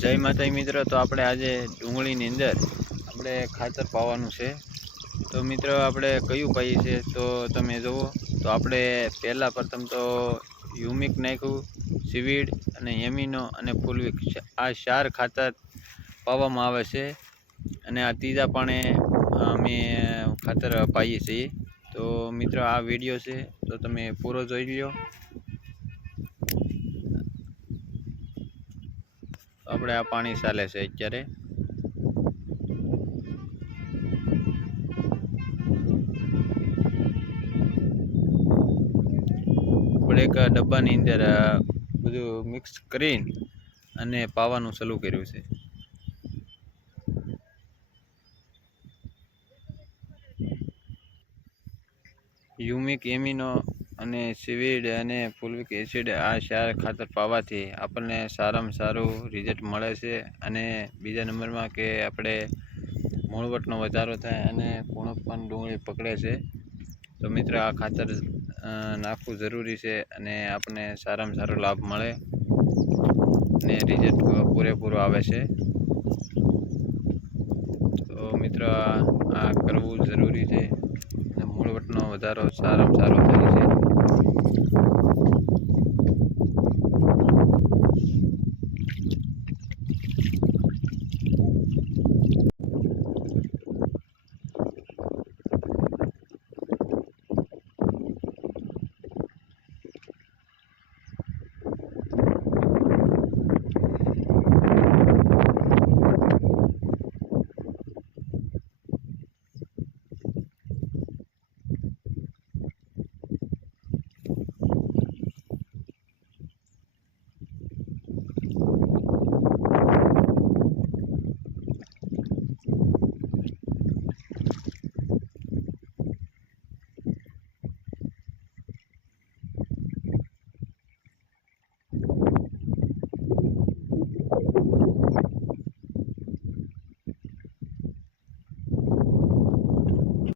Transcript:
જય માતાજી મિત્રો, તો આપણે આજે ડુંગળીની અંદર આપણે ખાતર પાવાનું છે। તો મિત્રો આપણે કયું પાઈએ છે તો તમે જુઓ। તો આપણે પહેલા પ્રથમ તો હ્યુમિક નાખ્યું, સીવીડ અને એમિનો અને ફૂલવિક, આ 4 ખાતર પાવામાં આવે છે। અને આ ત્રીજા પાણે અમે ખાતર પાઈએ છીએ। તો મિત્રો આ વિડીયો છે તો તમે પૂરો જોઈ લ્યો। આપણે આ પાણી ચાલે છે અત્યારે। આપણે એક ડબ્બાની અંદર બધું મિક્સ કરીને અને પાવાનું ચાલુ કર્યું છે। હ્યુમિક, એમિનો અને સીવીડ અને ફુલવિક એસિડ, આ 4 ખાતર પાવાથી આપણને સારામાં સારું રિઝલ્ટ મળે છે। અને બીજા નંબરમાં કે આપણે મૂળવટનો વધારો થાય અને કુણપ પણ ડુંગળી પકડે છે। તો મિત્ર આ ખાતર નાખવું જરૂરી છે અને આપણને સારામાં સારો લાભ મળે અને રિઝલ્ટ પૂરેપૂરો આવે છે। તો મિત્ર આ કરવું જરૂરી છે અને મૂળવટનો વધારો સારામાં સારો થાય છે।